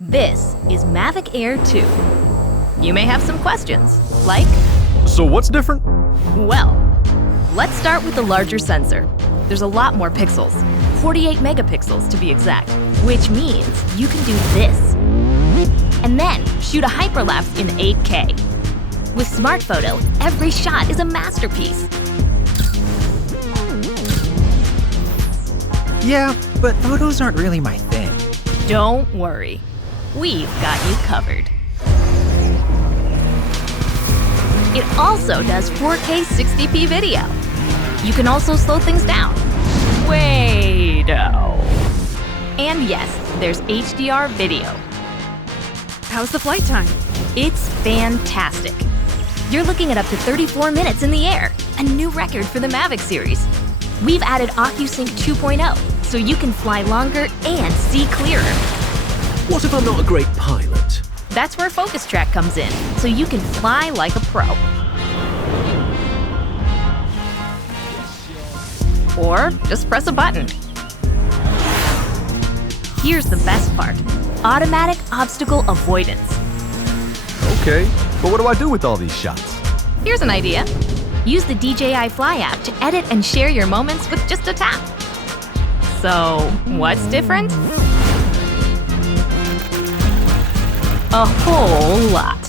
This is Mavic Air 2. You may have some questions, like, So what's different? well, let's start with the larger sensor. There's a lot more pixels, 48 megapixels to be exact, which means you can do this. And then shoot a hyperlapse in 8K. With Smart Photo, every shot is a masterpiece. Yeah, but photos aren't really my thing. Don't worry, we've got you covered. It also does 4K 60p video. You can also slow things down. Way-do. And yes, there's HDR video. How's the flight time? It's fantastic. You're looking at up to 34 minutes in the air, a new record for the Mavic series. We've added OcuSync 2.0, so you can fly longer and see clearer. What if I'm not a great pilot? That's where FocusTrack comes in, so you can fly like a pro. Or just press a button. Here's the best part: automatic obstacle avoidance. Okay, but what do I do with all these shots? Here's an idea. Use the DJI Fly app to edit and share your moments with just a tap. So, what's different? A whole lot.